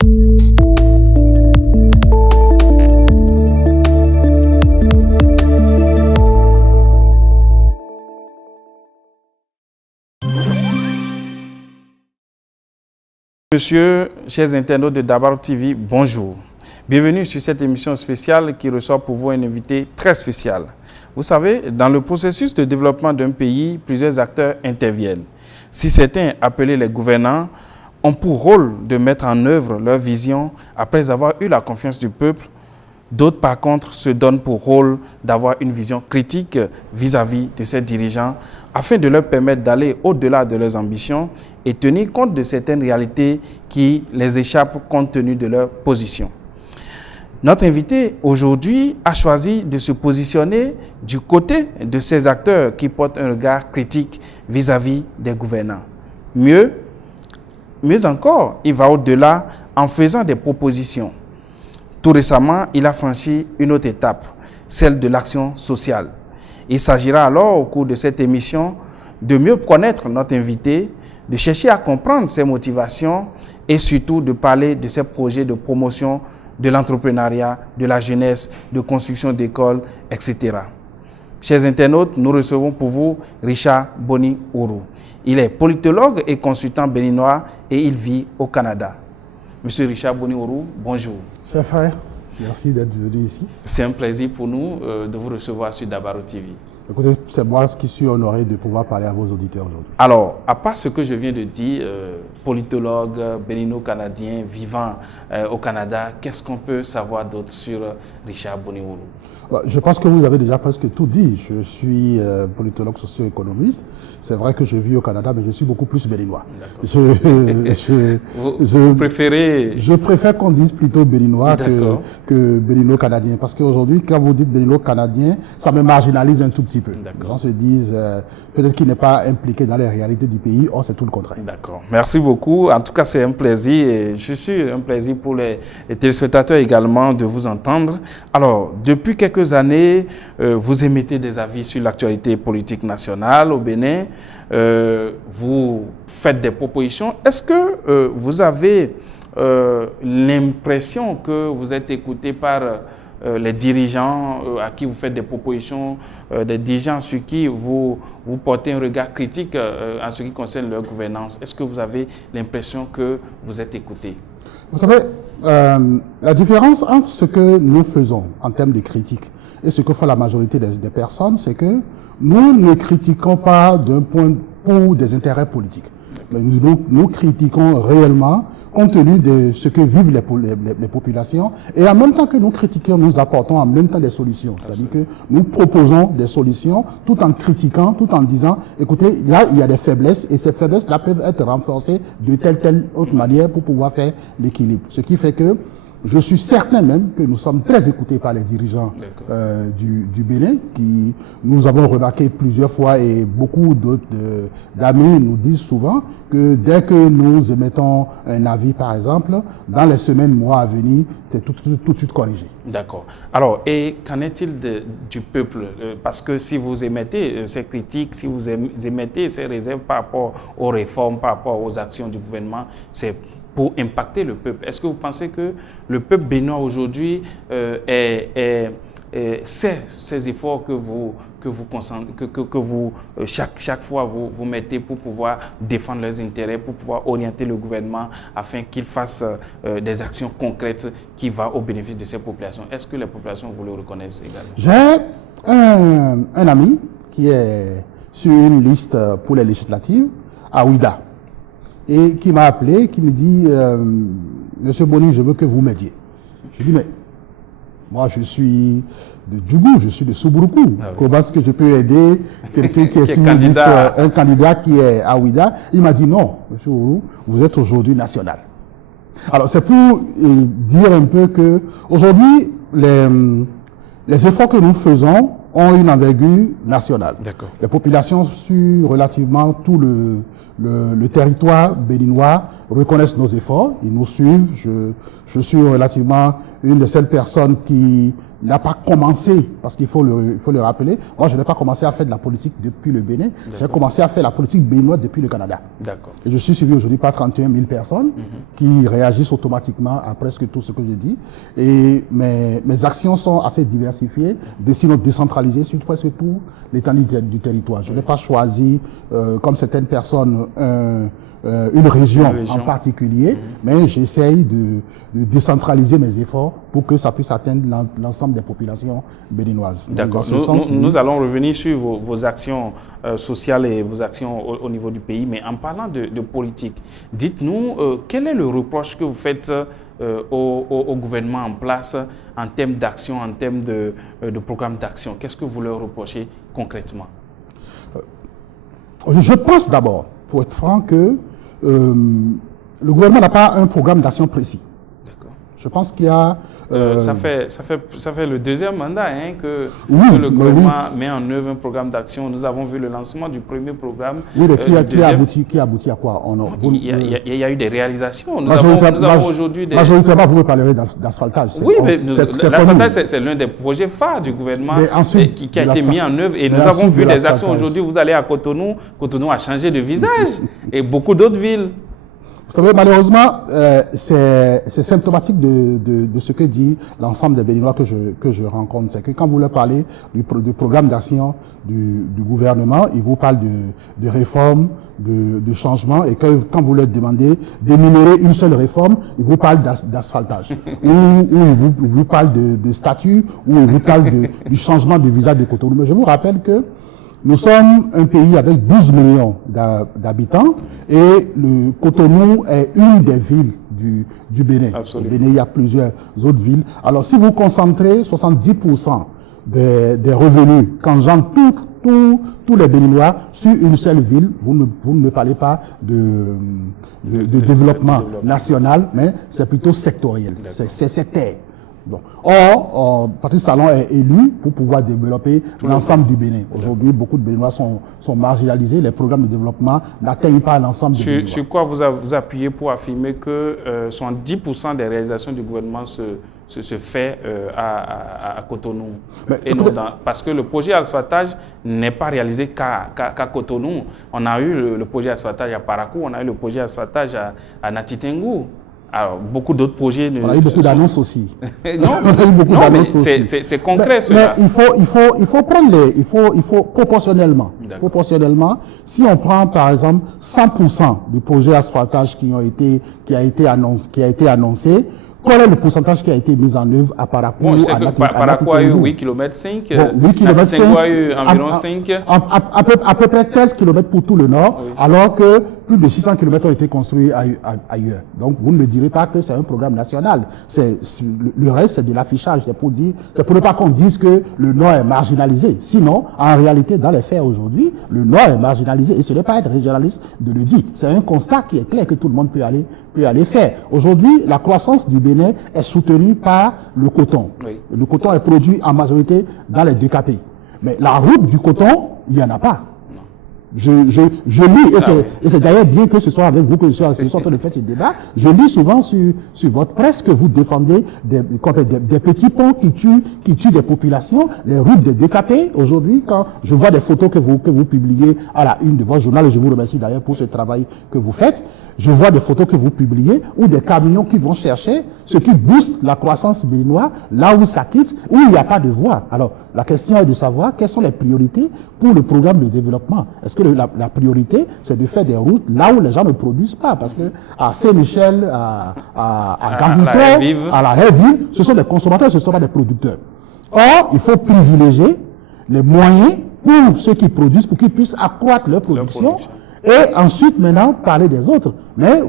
Monsieur, chers internautes de Dabar TV, bonjour. Bienvenue sur cette émission spéciale qui reçoit pour vous un invité très spécial. Vous savez, dans le processus de développement d'un pays, plusieurs acteurs interviennent. Si certains, appelés les gouvernants, ont pour rôle de mettre en œuvre leur vision après avoir eu la confiance du peuple, d'autres, par contre, se donnent pour rôle d'avoir une vision critique vis-à-vis de ces dirigeants afin de leur permettre d'aller au-delà de leurs ambitions et tenir compte de certaines réalités qui les échappent compte tenu de leur position. Notre invité aujourd'hui a choisi de se positionner du côté de ces acteurs qui portent un regard critique vis-à-vis des gouvernants. Mieux encore, il va au-delà en faisant des propositions. Tout récemment, il a franchi une autre étape, celle de l'action sociale. Il s'agira alors, au cours de cette émission, de mieux connaître notre invité, de chercher à comprendre ses motivations et surtout de parler de ses projets de promotion de l'entrepreneuriat, de la jeunesse, de construction d'écoles, etc. Chers internautes, nous recevons pour vous Richard Boni Ourou. Il est politologue et consultant béninois et il vit au Canada. Monsieur Richard Boni Ourou, bonjour. Cher frère, merci d'être venu ici. C'est un plaisir pour nous de vous recevoir sur Dabaro TV. Écoutez, c'est moi qui suis honoré de pouvoir parler à vos auditeurs aujourd'hui. Alors, à part ce que je viens de dire, politologue, bénino-canadien, vivant au Canada, qu'est-ce qu'on peut savoir d'autre sur Richard Boni Ourou? Je pense que vous avez déjà presque tout dit. Je suis politologue socio-économiste. C'est vrai que je vis au Canada, mais je suis beaucoup plus béninois. Vous préférez? Je préfère qu'on dise plutôt béninois que bénino-canadien. Parce qu'aujourd'hui, quand vous dites bénino-canadien, ça me marginalise un tout petit peu. Les gens se disent peut-être qu'il n'est pas impliqué dans les réalités du pays. Or, c'est tout le contraire. D'accord. Merci beaucoup. En tout cas, c'est un plaisir. Et je suis un plaisir pour les téléspectateurs également de vous entendre. Alors, depuis quelques années, vous émettez des avis sur l'actualité politique nationale au Bénin. Vous faites des propositions. Est-ce que vous avez l'impression que vous êtes écouté par les dirigeants à qui vous faites des propositions, des dirigeants sur qui vous portez un regard critique en ce qui concerne leur gouvernance? Est-ce que vous avez l'impression que vous êtes écouté? Vous savez, la différence entre ce que nous faisons en termes de critique et ce que fait la majorité des personnes, c'est que nous ne critiquons pas d'un point pour des intérêts politiques. Mais nous critiquons réellement compte tenu de ce que vivent les populations, et en même temps que nous critiquons, nous apportons en même temps des solutions. C'est-à-dire que nous proposons des solutions tout en critiquant, tout en disant, écoutez, là il y a des faiblesses, et ces faiblesses-là peuvent être renforcées de telle autre manière pour pouvoir faire l'équilibre. Ce qui fait que je suis certain même que nous sommes très écoutés par les dirigeants du Bénin, qui nous avons remarqué plusieurs fois, et beaucoup d'autres d'amis nous disent souvent que dès que nous émettons un avis, par exemple, dans les semaines, mois à venir, c'est tout de suite corrigé. D'accord. Alors, et qu'en est-il du peuple? Parce que si vous émettez ces critiques, si vous émettez ces réserves par rapport aux réformes, par rapport aux actions du gouvernement, c'est pour impacter le peuple. Est-ce que vous pensez que le peuple béninois aujourd'hui sait ces efforts que vous chaque fois vous mettez pour pouvoir défendre leurs intérêts, pour pouvoir orienter le gouvernement afin qu'il fasse des actions concrètes qui vont au bénéfice de ces populations? Est-ce que les populations vous le reconnaissent également? J'ai un ami qui est sur une liste pour les législatives à Ouida, et qui m'a appelé, qui me dit Monsieur Boni, je veux que vous m'aidiez. Je dis mais moi je suis de Djougou, je suis de Soubroukou. Comment est-ce que je peux aider quelqu'un qui est sur une liste, un candidat qui est à Ouida? Il m'a dit non, Monsieur Ourou, vous êtes aujourd'hui national. Alors c'est pour dire un peu que aujourd'hui les efforts que nous faisons ont une envergure nationale. Les populations sur relativement tout le territoire béninois reconnaissent nos efforts, ils nous suivent. Je suis relativement une des seules personnes qui n'a pas commencé, parce qu'il faut le rappeler, moi je n'ai pas commencé à faire de la politique depuis le Bénin, j'ai commencé à faire la politique béninoise depuis le Canada. Et je suis suivi aujourd'hui par 31 000 personnes qui réagissent automatiquement à presque tout ce que je dis. Et mes actions sont assez diversifiées, sinon décentralisées sur presque tout l'étendue du territoire. Je n'ai pas choisi, comme certaines personnes, une région en particulier, mais j'essaye de décentraliser mes efforts pour que ça puisse atteindre l'ensemble des populations béninoises. D'accord. Nous allons revenir sur vos actions sociales et vos actions au niveau du pays, mais en parlant de politique, dites-nous quel est le reproche que vous faites au gouvernement en place en termes d'action, en termes de programme d'action. Qu'est-ce que vous leur reprochez concrètement? Je pense d'abord, pour être franc, que le gouvernement n'a pas un programme d'action précis. Je pense qu'il y a... ça fait le deuxième mandat que le gouvernement met en œuvre un programme d'action. Nous avons vu le lancement du premier programme. Oui, mais qui aboutit à quoi? Il y a eu des réalisations. Nous avons aujourd'hui des... Majoritairement, vous me parlerez d'asphaltage. Oui, mais l'asphaltage, c'est l'un des projets phares du gouvernement qui a été mis en œuvre. Et nous avons vu des actions aujourd'hui. Vous allez à Cotonou. Cotonou a changé de visage. Et beaucoup d'autres villes. Vous savez, malheureusement, c'est symptomatique de ce que dit l'ensemble des Béninois que je rencontre. C'est que quand vous leur parlez du programme d'action du gouvernement, ils vous parlent de réformes, de changements, et quand vous leur demandez d'énumérer une seule réforme, ils vous parlent d'asphaltage. ou ils vous parlent de statut, ou ils vous parlent du changement du visage de Cotonou. Mais je vous rappelle que nous sommes un pays avec 12 millions d'habitants et le Cotonou est une des villes du Bénin. Absolument. Au Bénin, il y a plusieurs autres villes. Alors, si vous concentrez 70% des revenus qu'engendrent tous les Béninois sur une seule ville, vous ne me parlez pas de développement national, mais c'est plutôt sectoriel. C'est sectaire. Bon. Or, Patrice Talon est élu pour pouvoir développer l'ensemble du Bénin. Aujourd'hui, beaucoup de Béninois sont marginalisés. Les programmes de développement n'atteignent pas l'ensemble des Béninois. Sur quoi vous appuyez pour affirmer que 70% des réalisations du gouvernement se fait à Cotonou? Parce que le projet asphaltage n'est pas réalisé qu'à Cotonou. On a eu le projet asphaltage à Parakou, on a eu le projet asphaltage à Natitengou. Alors, beaucoup d'autres projets... On a eu beaucoup d'annonces aussi. non, mais c'est concret, cela. Mais il faut prendre il faut proportionnellement. Proportionnellement, si on prend, par exemple, 100% du projet asphaltage qui a été annoncé, quel est le pourcentage qui a été mis en œuvre à Parakou? Parakou a eu 8 km 5, 8 km 5, a eu environ 5. À peu près 13 km pour tout le nord, alors que plus de 600 km ont été construits ailleurs. Donc, vous ne me direz pas que c'est un programme national. Le reste, c'est de l'affichage. C'est pour ne pas qu'on dise que le nord est marginalisé. Sinon, en réalité, dans les faits aujourd'hui, le nord est marginalisé. Et ce n'est pas être régionaliste de le dire. C'est un constat qui est clair que tout le monde peut aller faire. Aujourd'hui, la croissance du Bénin est soutenue par le coton. Oui. Le coton est produit en majorité dans les DKP. Mais la route du coton, il n'y en a pas. Je lis, et c'est d'ailleurs bien que ce soit avec vous que je sois en train de faire ce débat, je lis souvent sur votre presse que vous défendez des petits ponts qui tuent des populations, les routes de DKP. Aujourd'hui, quand je vois des photos que vous publiez à la une de votre journal, et je vous remercie d'ailleurs pour ce travail que vous faites, je vois des photos que vous publiez où des camions qui vont chercher ce qui booste la croissance béninoise, là où ça quitte, où il n'y a pas de voie. Alors, la question est de savoir quelles sont les priorités pour le programme de développement. Est-ce que la priorité, c'est de faire des routes là où les gens ne produisent pas? Parce que à Saint-Michel, à Gambito, à la Haie-Ville, ce sont des consommateurs, ce ne sont pas des producteurs. Or, il faut privilégier les moyens pour ceux qui produisent, pour qu'ils puissent accroître leur production. Et ensuite, maintenant, parler des autres. Mais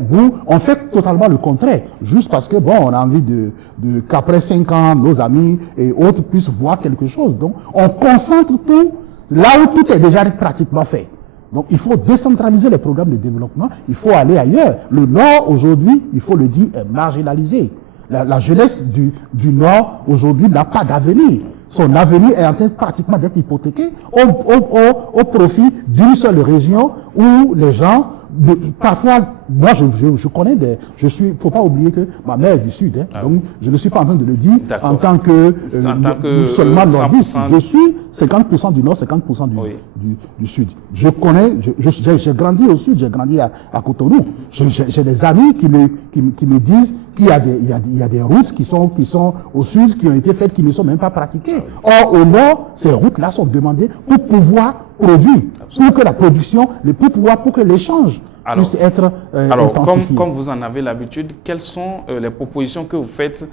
on fait totalement le contraire. Juste parce que, on a envie qu'après 5 ans, nos amis et autres puissent voir quelque chose. Donc, on concentre tout là où tout est déjà pratiquement fait. Donc, il faut décentraliser les programmes de développement. Il faut aller ailleurs. Le Nord, aujourd'hui, il faut le dire, est marginalisé. La jeunesse du Nord, aujourd'hui, n'a pas d'avenir. son avenir est en train pratiquement d'être hypothéqué au profit d'une seule région où les gens, parfois, moi je connais faut pas oublier que ma mère est du Sud, donc je ne suis pas en train de le dire en tant que seulement nordiste. Je suis 50% du Nord, 50% du Sud. Je connais, j'ai grandi au Sud, j'ai grandi à Cotonou. J'ai des amis qui me disent qu'il y a des routes qui sont au Sud, qui ont été faites, qui ne sont même pas pratiquées. Or, au Nord, ces routes-là sont demandées pour pouvoir produire, pour que la production, pour que l'échange puisse être intensifié. Comme vous en avez l'habitude, quelles sont les propositions que vous faites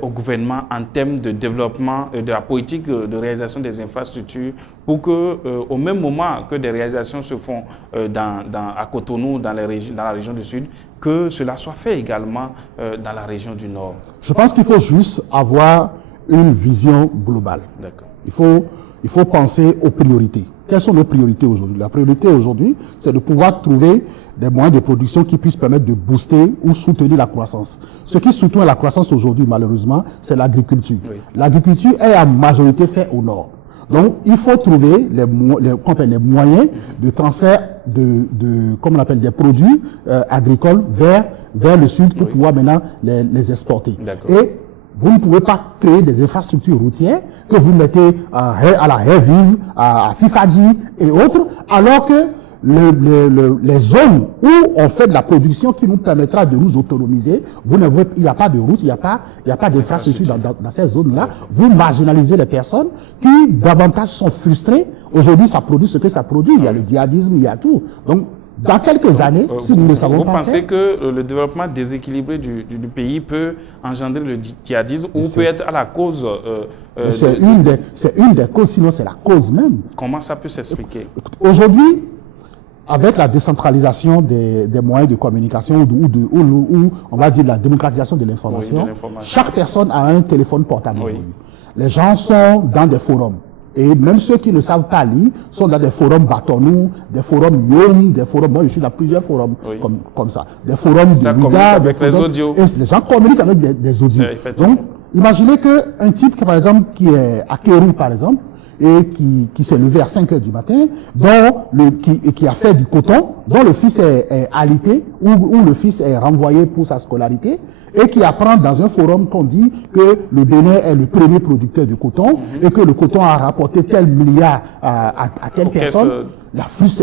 au gouvernement en termes de développement de la politique de réalisation des infrastructures pour que, au même moment que des réalisations se font à Cotonou, dans la région du Sud, que cela soit fait également dans la région du Nord? Je pense qu'il faut juste avoir une vision globale. Il faut penser aux priorités. Quelles sont nos priorités aujourd'hui? La priorité aujourd'hui, c'est de pouvoir trouver des moyens de production qui puissent permettre de booster ou soutenir la croissance. Ce qui soutient la croissance aujourd'hui, malheureusement, c'est l'agriculture. Oui. L'agriculture est en majorité faite au nord. Donc, il faut trouver les moyens de transfert des produits agricoles vers le sud pour pouvoir maintenant les exporter. Et vous ne pouvez pas créer des infrastructures routières que vous mettez à la Haie Vive, à Fifadi et autres, alors que les zones où on fait de la production qui nous permettra de nous autonomiser, il n'y a pas de route, il n'y a pas d'infrastructure dans ces zones-là. Vous marginalisez les personnes qui davantage sont frustrées. Aujourd'hui, ça produit ce que ça produit. Il y a le djihadisme, il y a tout. Donc, dans quelques années, si nous ne savons pas. Vous pensez que le développement déséquilibré du pays peut engendrer le djihadisme ou peut être à la cause c'est une des causes, sinon c'est la cause même. Comment ça peut s'expliquer? Aujourd'hui, avec la décentralisation des moyens de communication ou on va dire la démocratisation de l'information, chaque personne a un téléphone portable aujourd'hui. Les gens sont dans des forums. Et même ceux qui ne savent pas lire sont dans des forums Batonou, des forums Yom, des forums, moi je suis dans plusieurs forums comme ça. Des forums de Liga, avec les audios. Et les gens communiquent avec des audios. Donc, imaginez qu'un type par exemple, qui est à Kérou, par exemple, et qui s'est levé à 5 heures du matin, qui a fait du coton, dont le fils est alité, ou le fils est renvoyé pour sa scolarité, et qui apprend dans un forum qu'on dit que le Bénin est le premier producteur de coton, et que le coton a rapporté tel milliard à telle personne,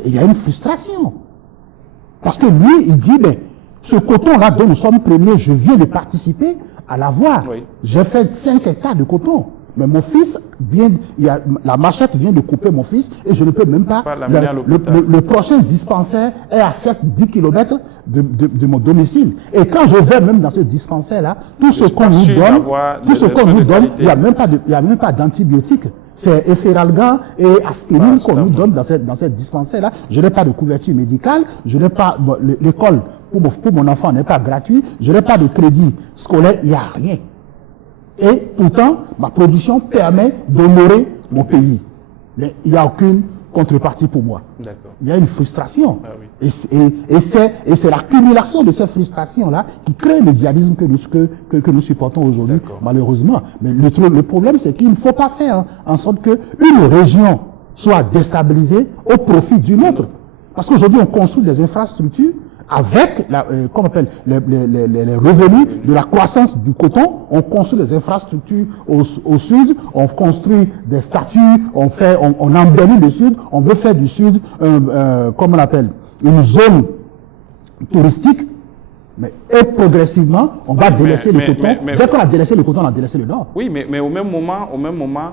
il y a une frustration. Parce que lui, il dit, mais ce coton-là dont nous sommes premiers, je viens de participer à l'avoir. J'ai fait 5 hectares de coton. Mais mon fils la machette vient de couper mon fils et je ne peux même pas. Le prochain dispensaire est à 7-10 km de mon domicile. Et quand je vais même dans ce dispensaire-là, tout ce qu'on nous donne, il n'y a même pas d'antibiotiques. C'est Efferalgan et aspirine qu'on nous donne dans cette dispensaire-là. Je n'ai pas de couverture médicale, je n'ai pas, l'école pour mon enfant n'est pas gratuite, je n'ai pas de crédit scolaire, il n'y a rien. Et pourtant, ma production permet d'honorer mon pays. Mais il n'y a aucune contrepartie pour moi. Il y a une frustration. Et c'est l'accumulation de ces frustrations-là qui crée le djihadisme que nous supportons aujourd'hui, malheureusement. Mais le problème, c'est qu'il ne faut pas faire en sorte qu'une région soit déstabilisée au profit d'une autre. Parce qu'aujourd'hui, on construit des infrastructures avec les revenus de la croissance du coton, on construit des infrastructures au sud, on construit des statues, on embellit le sud, on veut faire du sud, une zone touristique, et progressivement, on va délaisser le coton. Dès qu'on a délaissé le coton, on a délaissé le nord. Oui, mais au même moment,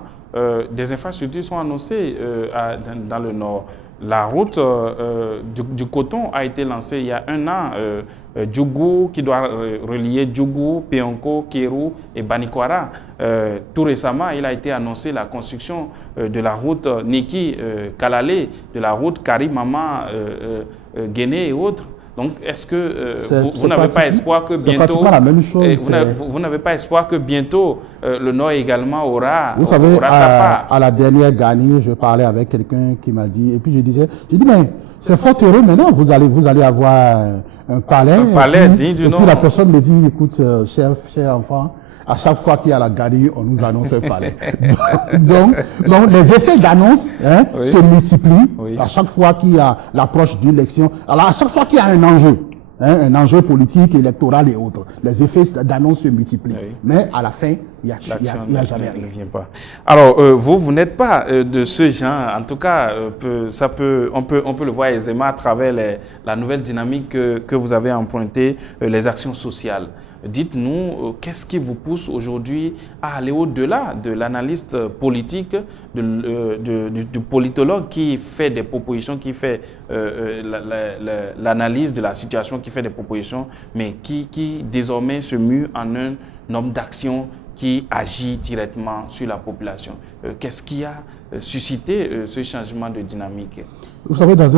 des infrastructures sont annoncées dans le nord. La route du coton a été lancée il y a 1 an. Djougou, qui doit relier Djougou, Péonko, Kérou et Banikwara. Tout récemment, il a été annoncé la construction de la route Niki-Kalale, de la route Karimama, Guéné et autres. Donc, est-ce que vous n'avez pas espoir que bientôt, vous n'avez pas espoir que bientôt le Nord également aura, vous savez, sa part? À la dernière gagnée, je parlais avec quelqu'un qui m'a dit, et puis j'ai dit, mais c'est fort heureux maintenant, vous allez avoir un palais. Un palais digne du Nord. Et puis la personne me dit, écoute, cher enfant, À chaque fois qu'il y a la galerie, on nous annonce un palais. Donc les effets d'annonce se multiplient à chaque fois qu'il y a l'approche d'une élection. Alors, à chaque fois qu'il y a un enjeu politique, électoral et autres, les effets d'annonce se multiplient. Mais à la fin, il n'y a jamais rien. Ne vient pas. Alors, vous n'êtes pas de ce genre. En tout cas, on peut le voir aisément à travers la nouvelle dynamique que vous avez empruntée, les actions sociales. Dites-nous, qu'est-ce qui vous pousse aujourd'hui à aller au-delà de l'analyste politique, du politologue qui fait des propositions, qui fait l'analyse de la situation, qui fait des propositions, mais qui désormais se mue en un homme d'action qui agit directement sur la population. Qu'est-ce qui a suscité ce changement de dynamique? Vous savez, dans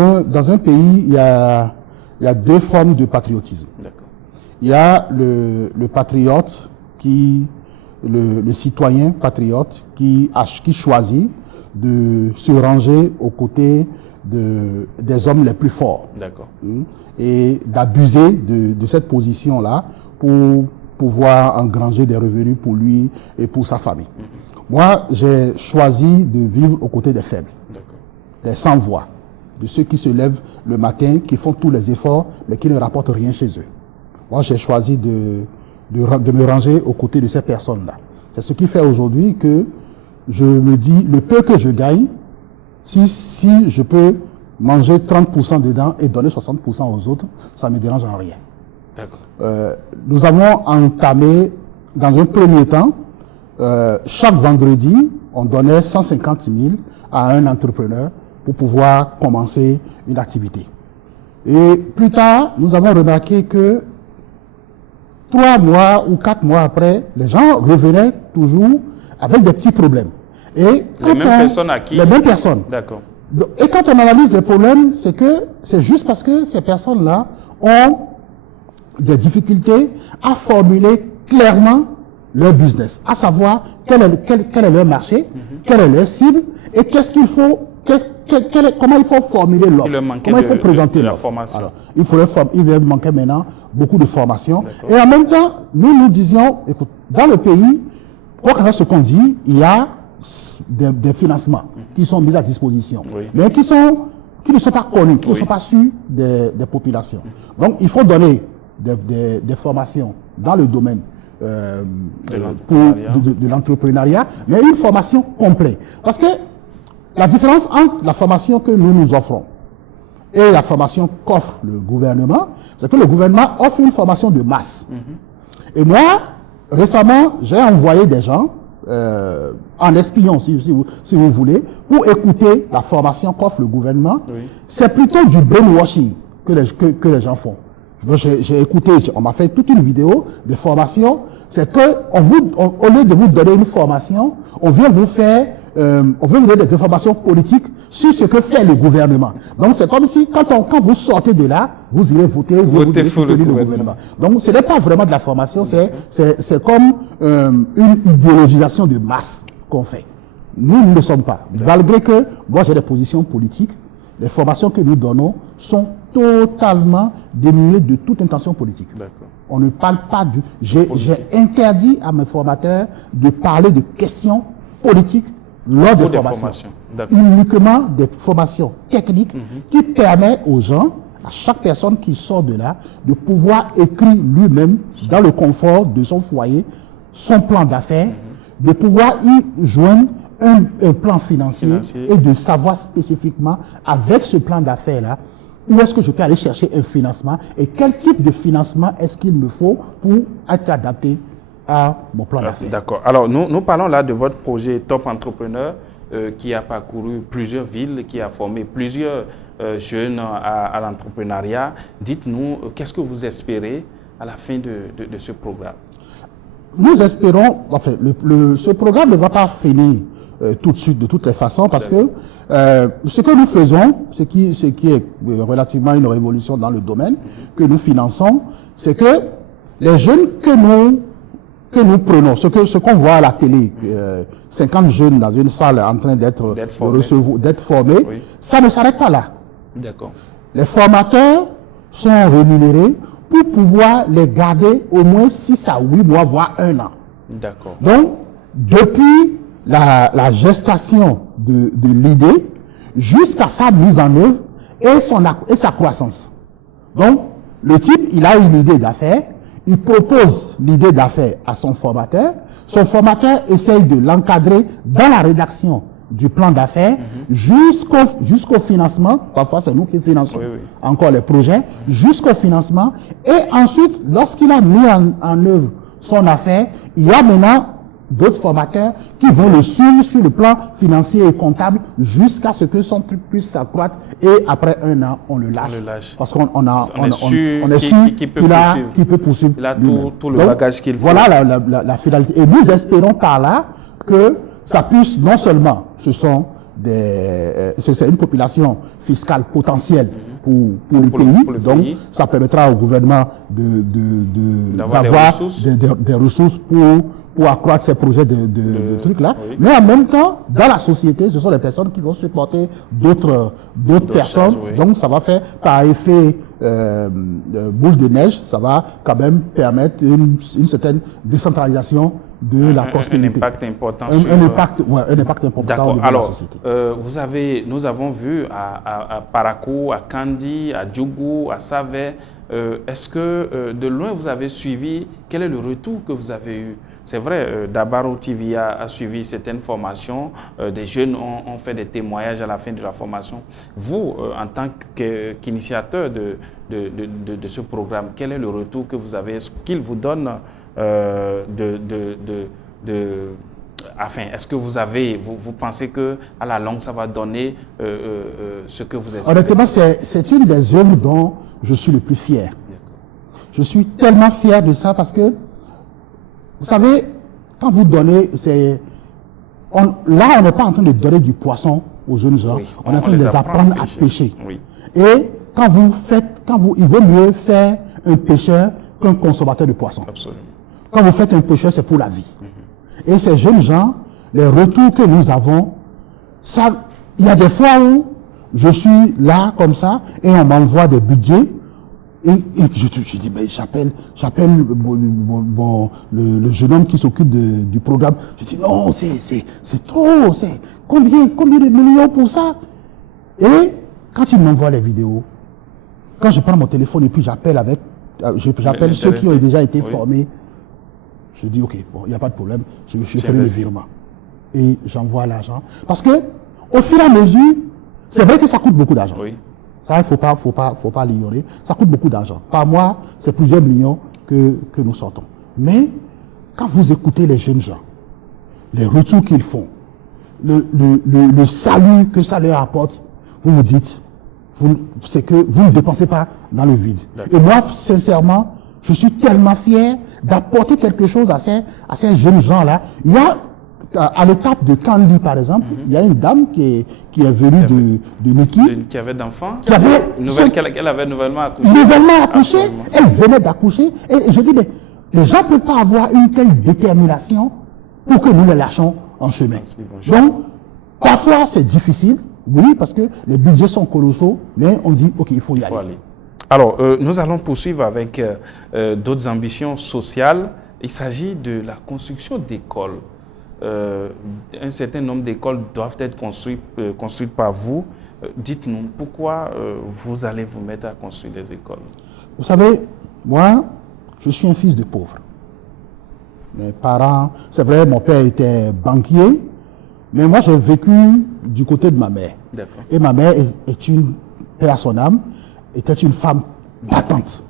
un pays, il y a deux formes de patriotisme. D'accord. Il y a le patriote, le citoyen patriote qui choisit de se ranger aux côtés des hommes les plus forts. D'accord. Et d'abuser de cette position-là pour pouvoir engranger des revenus pour lui et pour sa famille. Moi, j'ai choisi de vivre aux côtés des faibles, des sans-voix, de ceux qui se lèvent le matin, qui font tous les efforts, mais qui ne rapportent rien chez eux. Moi, j'ai choisi de me ranger aux côtés de ces personnes-là. C'est ce qui fait aujourd'hui que je me dis, le peu que je gagne, si je peux manger 30% dedans et donner 60% aux autres, ça ne me dérange en rien. D'accord. Nous avons entamé, dans un premier temps, chaque vendredi, on donnait 150 000 à un entrepreneur pour pouvoir commencer une activité. Et plus tard, nous avons remarqué que 3 mois ou 4 mois après, les gens revenaient toujours avec des petits problèmes. Et les mêmes personnes à qui? Les mêmes personnes. D'accord. Et quand on analyse les problèmes, c'est juste parce que ces personnes-là ont des difficultés à formuler clairement leur business, à savoir quel est leur marché, quelle est leur cible et qu'est-ce qu'il faut, comment il faut formuler l'offre, comment il faut présenter l'offre. Alors, il leur manquait maintenant beaucoup de formation. Et en même temps, nous disions, écoute, dans le pays, quoi que ce qu'on dit, il y a des financements qui sont mis à disposition, mais qui ne sont pas connus, qui ne sont pas su des populations. Donc, il faut donner des formations dans le domaine de l'entrepreneuriat, mais une formation complète. Parce que la différence entre la formation que nous offrons et la formation qu'offre le gouvernement, c'est que le gouvernement offre une formation de masse. Et moi, récemment, j'ai envoyé des gens en espion, si vous voulez, pour écouter la formation qu'offre le gouvernement. C'est plutôt du brainwashing que les gens font. J'ai écouté, on m'a fait toute une vidéo de formation. C'est que au lieu de vous donner une formation, on vient vous donner des informations politiques sur ce que fait le gouvernement. Donc c'est comme si quand vous sortez de là, vous irez voter, vous irez soutenir le gouvernement. Donc ce n'est pas vraiment de la formation, c'est comme une idéologisation de masse qu'on fait. Nous ne le sommes pas. Malgré que moi j'ai des positions politiques, les formations que nous donnons sont totalement dénuées de toute intention politique. On ne parle pas j'ai interdit à mes formateurs de parler de questions politiques lors des formations. Uniquement des formations techniques qui permettent aux gens, à chaque personne qui sort de là, de pouvoir écrire lui-même, dans le confort de son foyer, son plan d'affaires, de pouvoir y joindre un plan financier et de savoir spécifiquement, avec ce plan d'affaires-là, où est-ce que je peux aller chercher un financement et quel type de financement est-ce qu'il me faut pour être adapté à mon plan d'affaires. D'accord. Alors, nous parlons là de votre projet Top Entrepreneur qui a parcouru plusieurs villes, qui a formé plusieurs jeunes à l'entrepreneuriat. Dites-nous, qu'est-ce que vous espérez à la fin de ce programme? Nous espérons, enfin, ce programme ne va pas finir tout de suite de toutes les façons parce que ce que nous faisons, ce qui est relativement une révolution dans le domaine que nous finançons, c'est que les jeunes que nous prenons, ce qu'on voit à la télé, 50 jeunes dans une salle en train d'être formés, ça ne s'arrête pas là. D'accord. Les formateurs sont rémunérés pour pouvoir les garder au moins 6 à 8 mois, voire 1 an. D'accord. Donc, depuis la gestation de l'idée jusqu'à sa mise en œuvre et sa croissance. Donc, le type, il a une idée d'affaires, il propose l'idée d'affaires à son formateur essaye de l'encadrer dans la rédaction du plan d'affaires jusqu'au financement, parfois c'est nous qui finançons encore les projets, jusqu'au financement, et ensuite, lorsqu'il a mis en œuvre son affaire, il y a maintenant d'autres formateurs qui vont le suivre sur le plan financier et comptable jusqu'à ce que son truc puisse s'accroître, et après 1 an, on le lâche. Parce qu'on est sûr qu'il peut poursuivre. Il a tout le bagage qu'il faut. Voilà la finalité. Et nous espérons par là que ça puisse, non seulement, c'est une population fiscale potentielle pour le pays, donc ça permettra au gouvernement d'avoir des ressources pour accroître ces projets de trucs là. Oui. Mais en même temps, dans la société, ce sont les personnes qui vont supporter d'autres personnes. Charges, donc ça va faire par effet boule de neige, ça va quand même permettre une certaine décentralisation de la prospérité. Un impact important. Un impact important de la société. Nous avons vu à Parakou, à Kandi, à Djougou, à Savé, est-ce que de loin vous avez suivi, quel est le retour que vous avez eu? C'est vrai, Dabaro TV a suivi certaines formations, des jeunes ont fait des témoignages à la fin de la formation. Vous, en tant qu'initiateur de ce programme, quel est le retour que vous avez? Est-ce qu'il vous donne est-ce que vous pensez que à la longue ça va donner ce que vous espérez? Honnêtement, c'est une des œuvres dont je suis le plus fier. Je suis tellement fier de ça parce que, vous savez, quand vous donnez, on n'est pas en train de donner du poisson aux jeunes gens, on est en train de les apprendre à pêcher. Oui. Et il vaut mieux faire un pêcheur qu'un consommateur de poisson. Absolument. Quand vous faites un pêcheur, c'est pour la vie. Et ces jeunes gens, les retours que nous avons, il y a des fois où je suis là comme ça et on m'envoie des budgets et je dis, ben, j'appelle le jeune homme qui s'occupe du programme. Je dis, non, c'est trop, c'est combien de millions pour ça? Et quand il m'envoie les vidéos, quand je prends mon téléphone et puis j'appelle ceux qui ont déjà été formés, je dis, ok, bon, il n'y a pas de problème, je fais le virement. Et j'envoie l'argent. Parce que, au fur et à mesure, c'est vrai que ça coûte beaucoup d'argent. Oui. Ça, il faut pas l'ignorer. Ça coûte beaucoup d'argent. Par mois, c'est plusieurs millions que nous sortons. Mais, quand vous écoutez les jeunes gens, les retours qu'ils font, le salut que ça leur apporte, vous vous dites, c'est que vous ne dépensez pas dans le vide. Et moi, sincèrement, je suis tellement fier d'apporter quelque chose à ces jeunes gens-là. Il y a, à l'étape de Kandi, par exemple, il y a une dame qui est venue de Niki. Qui avait d'enfants. Elle avait nouvellement accouché. Nouvellement accouché. Elle venait d'accoucher. Et je dis, mais les gens ne peuvent pas avoir une telle détermination pour que nous les lâchons en chemin. Donc, parfois, c'est difficile. Oui, parce que les budgets sont colossaux, mais on dit, ok, il faut y aller. Alors, nous allons poursuivre avec d'autres ambitions sociales. Il s'agit de la construction d'écoles. Un certain nombre d'écoles doivent être construites par vous. Dites-nous, pourquoi vous allez vous mettre à construire des écoles? Vous savez, moi, je suis un fils de pauvre. Mes parents, c'est vrai, mon père était banquier, mais moi, j'ai vécu du côté de ma mère. Et ma mère est une, paix à son âme, était une femme battante.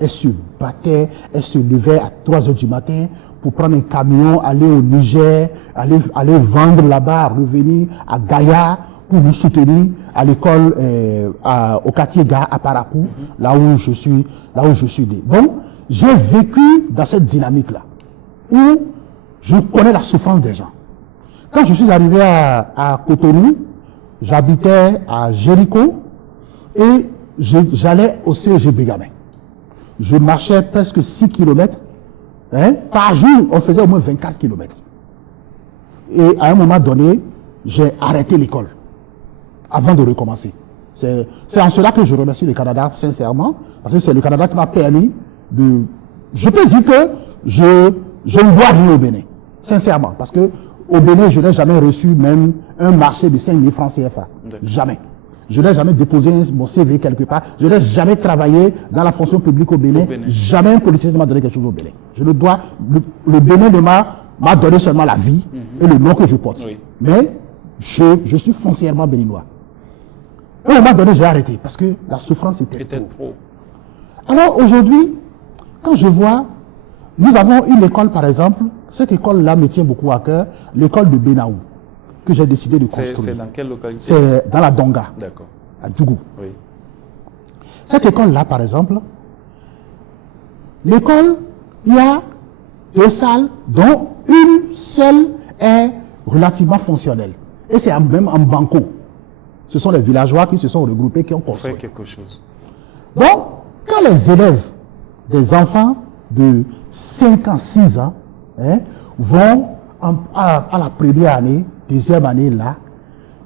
Elle se battait, elle se levait à 3 heures du matin pour prendre un camion, aller au Niger, aller vendre là-bas, revenir à Gaïa pour nous soutenir à l'école, au quartier Ga à Parakou, là où je suis né. Donc, j'ai vécu dans cette dynamique-là, où je connais la souffrance des gens. Quand je suis arrivé à Cotonou, j'habitais à Jéricho et j'allais au CEG Bégamin. Je marchais presque 6 km. Par jour, on faisait au moins 24 km. Et à un moment donné, j'ai arrêté l'école avant de recommencer. C'est en cela que je remercie le Canada, sincèrement, parce que c'est le Canada qui m'a permis de... Je peux dire que je ne dois rien au Bénin, sincèrement, parce que au Bénin, je n'ai jamais reçu même un marché de 5 000 francs CFA. Jamais. Je n'ai jamais déposé mon CV quelque part. Je n'ai jamais travaillé dans la fonction publique au Bénin. Jamais un politicien ne m'a donné quelque chose au Bénin. Je le dois. Le Bénin m'a donné seulement la vie et le nom que je porte. Oui. Mais je suis foncièrement béninois. À un moment donné, j'ai arrêté parce que la souffrance était trop. Alors aujourd'hui, quand je vois, nous avons une école par exemple, cette école-là me tient beaucoup à cœur, l'école de Benaou, que j'ai décidé de construire. C'est dans quelle localité? C'est dans la Donga, à Djougou. Oui. Cette école-là, par exemple, l'école, il y a 2 salles, dont une seule est relativement fonctionnelle. Et c'est même en banco. Ce sont les villageois qui se sont regroupés, qui ont construit quelque chose. Donc, quand les élèves, des enfants de 5 ans, 6 ans, vont à la première année, deuxième année, là,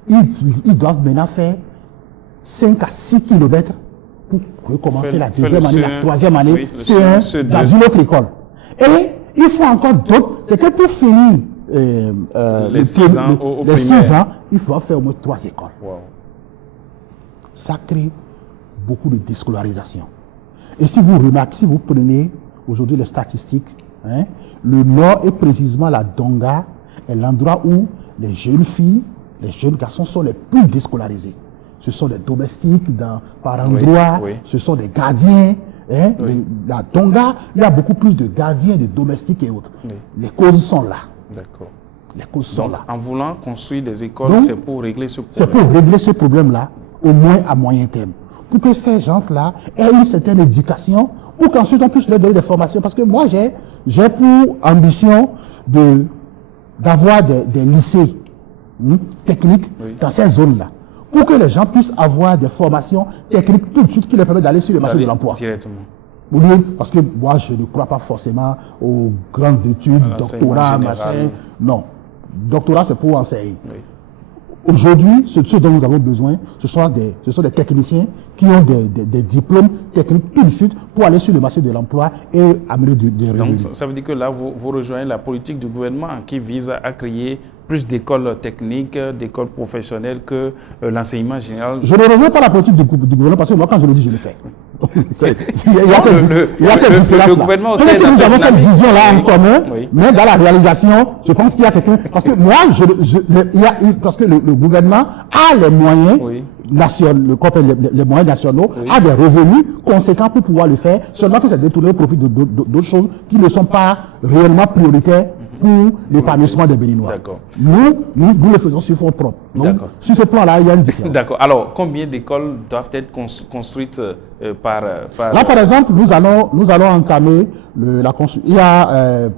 ils doivent maintenant faire 5 à 6 kilomètres pour recommencer la deuxième année, la troisième année, dans une autre école. Et il faut encore d'autres. C'est que pour finir les 6 ans, il faut faire au moins 3 écoles. Wow. Ça crée beaucoup de déscolarisation. Et si vous remarquez, si vous prenez aujourd'hui les statistiques, le Nord et précisément la Donga est l'endroit où les jeunes filles, les jeunes garçons sont les plus déscolarisés. Ce sont les domestiques par endroit, ce sont des gardiens. La Donga, il y a beaucoup plus de gardiens, de domestiques et autres. Oui. Les causes sont là. D'accord. Les causes sont là. En voulant construire des écoles, c'est pour régler ce problème. C'est pour régler ce problème-là, au moins à moyen terme. Pour que ces gens-là aient une certaine éducation, pour qu'ensuite on puisse leur donner des formations. Parce que moi, j'ai pour ambition d'avoir des lycées techniques dans ces zones-là. Pour que les gens puissent avoir des formations techniques tout de suite qui les permettent d'aller sur le marché de l'emploi. Directement. Parce que moi, je ne crois pas forcément aux grandes études, doctorat, machin. Non. Doctorat, c'est pour enseigner. Oui. Aujourd'hui, ce dont nous avons besoin, ce sont des techniciens qui ont des diplômes techniques tout de suite pour aller sur le marché de l'emploi et amener des revenus. Donc, ça veut dire que là, vous rejoignez la politique du gouvernement qui vise à créer plus d'écoles techniques, d'écoles professionnelles que l'enseignement général. Je ne rejoins pas la politique du gouvernement parce que moi, quand je le dis, je le fais. Le gouvernement aussi est dans nous avons cette vision-là en commun, oui. Mais dans la réalisation, je pense qu'il y a quelqu'un. Parce que moi, parce que le gouvernement a les moyens nationaux, les moyens nationaux, a des revenus conséquents pour pouvoir le faire, seulement que c'est détourné au profit d'autres choses qui ne sont pas réellement prioritaires pour l'épanouissement des Béninois. Nous le faisons sur fonds propres. Donc, sur ce plan-là, il y a une différence. D'accord. Alors, combien d'écoles doivent être construites par... Là, par exemple, nous allons entamer la construction. Il y a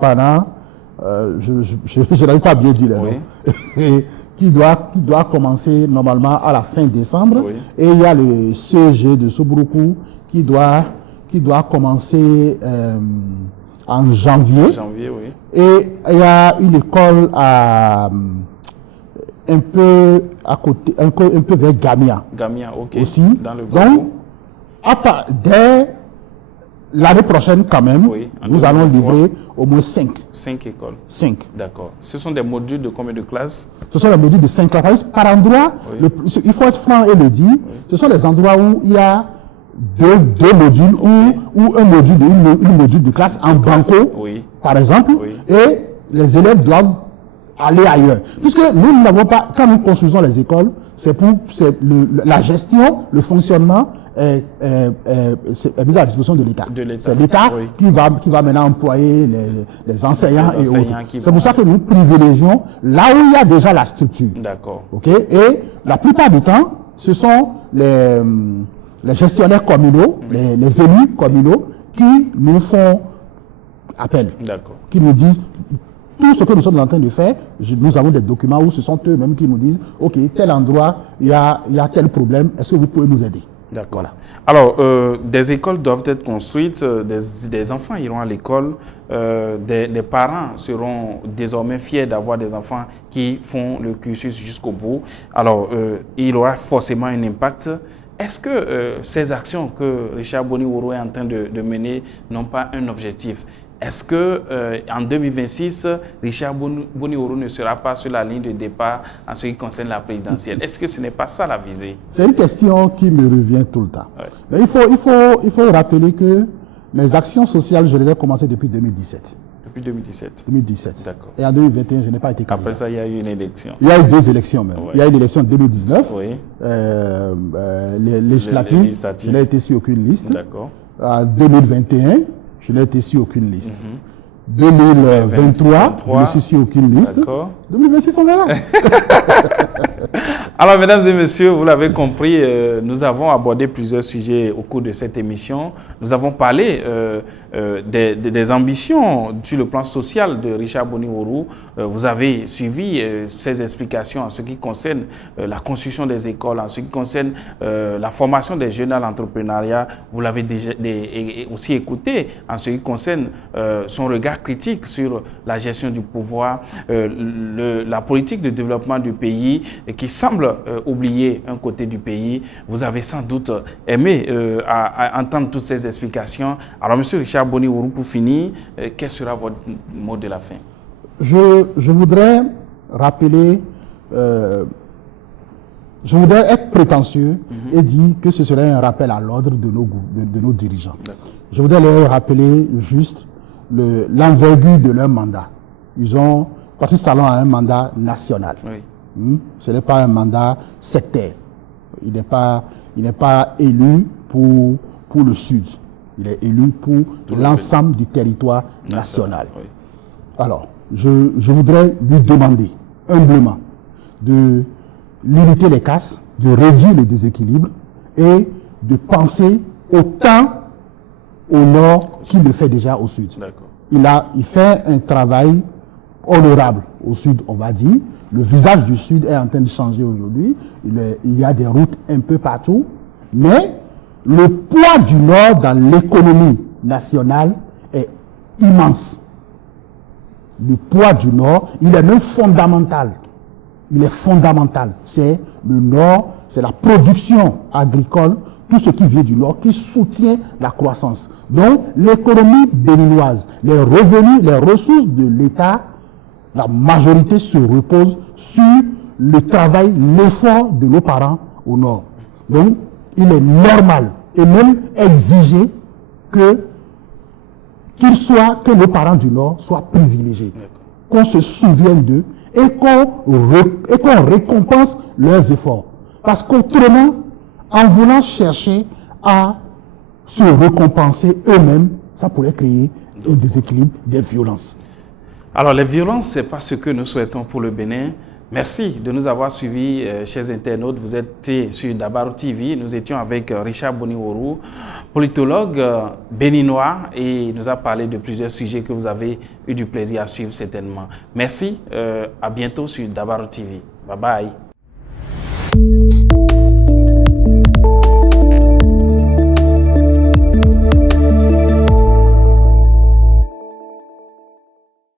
pendant, je n'arrive pas à bien dire les noms, qui doit commencer normalement à la fin décembre. Oui. Et il y a le CEG de Sobroukou qui doit commencer en janvier. Oui. Et il y a une école un peu à côté, un peu vers Gamia. Gamia, ok. Aussi. Dans le Gabon. Donc, dès l'année prochaine, quand même, nous allons livrer au moins 5. 5 écoles. 5. D'accord. Ce sont des modules de combien de classes? Ce sont des modules de 5 classes. Par endroit, il faut être franc et le dire, ce sont les endroits où il y a deux modules ou un module une module de classe en banco, par exemple, et les élèves doivent aller ailleurs. Puisque nous n'avons pas, quand nous construisons les écoles, la gestion, le fonctionnement est mis à la disposition de l'État. C'est l'État qui va maintenant employer les enseignants et autres. C'est pour ça que nous privilégions là où il y a déjà la structure. D'accord. Okay? Et la plupart du temps, ce sont les gestionnaires communaux, les élus communaux qui nous font appel, qui nous disent tout ce que nous sommes en train de faire. Nous avons des documents où ce sont eux-mêmes qui nous disent ok, tel endroit, il y a tel problème, est-ce que vous pouvez nous aider? D'accord. Voilà. Alors, des écoles doivent être construites, des enfants iront à l'école, des parents seront désormais fiers d'avoir des enfants qui font le cursus jusqu'au bout. Alors, il aura forcément un impact. Est-ce que ces actions que Richard Boni Woro est en train de mener n'ont pas un objectif? est-ce que en 2026, Richard Boni Uru ne sera pas sur la ligne de départ en ce qui concerne la présidentielle? Est-ce que ce n'est pas ça la visée? C'est une question qui me revient tout le temps. Ouais. Mais il faut rappeler que mes actions sociales, je les ai commencées depuis 2017. Depuis 2017. 2017. D'accord. Et en 2021, je n'ai pas été candidat. Après ça, il y a eu une élection. Il y a eu 2 élections même. Ouais. Il y a eu l'élection de 2019, Oui. les législatives, je n'ai été sur aucune liste. D'accord. En 2021, je n'ai été sur aucune liste. 2023, je ne suis sur aucune liste. D'accord. 2026, on verra. Alors, mesdames et messieurs, vous l'avez compris, nous avons abordé plusieurs sujets au cours de cette émission. Nous avons parlé des ambitions sur le plan social de Richard Boni Uru. Vous avez suivi ses explications en ce qui concerne la construction des écoles, en ce qui concerne la formation des jeunes à l'entrepreneuriat. Vous l'avez déjà aussi écouté en ce qui concerne son regard critique sur la gestion du pouvoir, la politique de développement du pays qui semble oublier un côté du pays. Vous avez sans doute aimé à entendre toutes ces explications. Alors, Monsieur Richard Boni Uru, pour finir, quel sera votre mot de la fin? Je voudrais rappeler, je voudrais être prétentieux et dire que ce serait un rappel à l'ordre de nos dirigeants. Je voudrais leur rappeler juste l'envergure de leur mandat. Patrice Talon a un mandat national. Oui. Ce n'est pas un mandat sectaire. Il n'est pas élu pour le Sud. Il est élu pour l'ensemble du territoire national. Oui. Alors, je voudrais lui demander humblement de limiter les casses, de réduire les déséquilibres et de penser autant au nord qu'il le fait déjà au sud. Il fait un travail honorable au sud, on va dire. Le visage du sud est en train de changer aujourd'hui. Il y a des routes un peu partout. Mais le poids du nord dans l'économie nationale est immense. Le poids du nord, il est même fondamental. Il est fondamental. C'est le nord, c'est la production agricole, tout ce qui vient du nord, qui soutient la croissance. Donc, l'économie béninoise, les revenus, les ressources de l'État, la majorité se repose sur le travail, l'effort de nos parents au nord. Donc, il est normal et même exigé que nos parents du nord soient privilégiés, qu'on se souvienne d'eux et qu'on récompense leurs efforts. Parce qu'autrement, en voulant chercher à se récompenser eux-mêmes, ça pourrait créer un déséquilibre, des violences. Alors, les violences, ce n'est pas ce que nous souhaitons pour le Bénin. Merci de nous avoir suivis, chers internautes. Vous êtes sur Dabar TV. Nous étions avec Richard Boni Uru, politologue béninois, et il nous a parlé de plusieurs sujets que vous avez eu du plaisir à suivre certainement. Merci, à bientôt sur Dabar TV. Bye bye.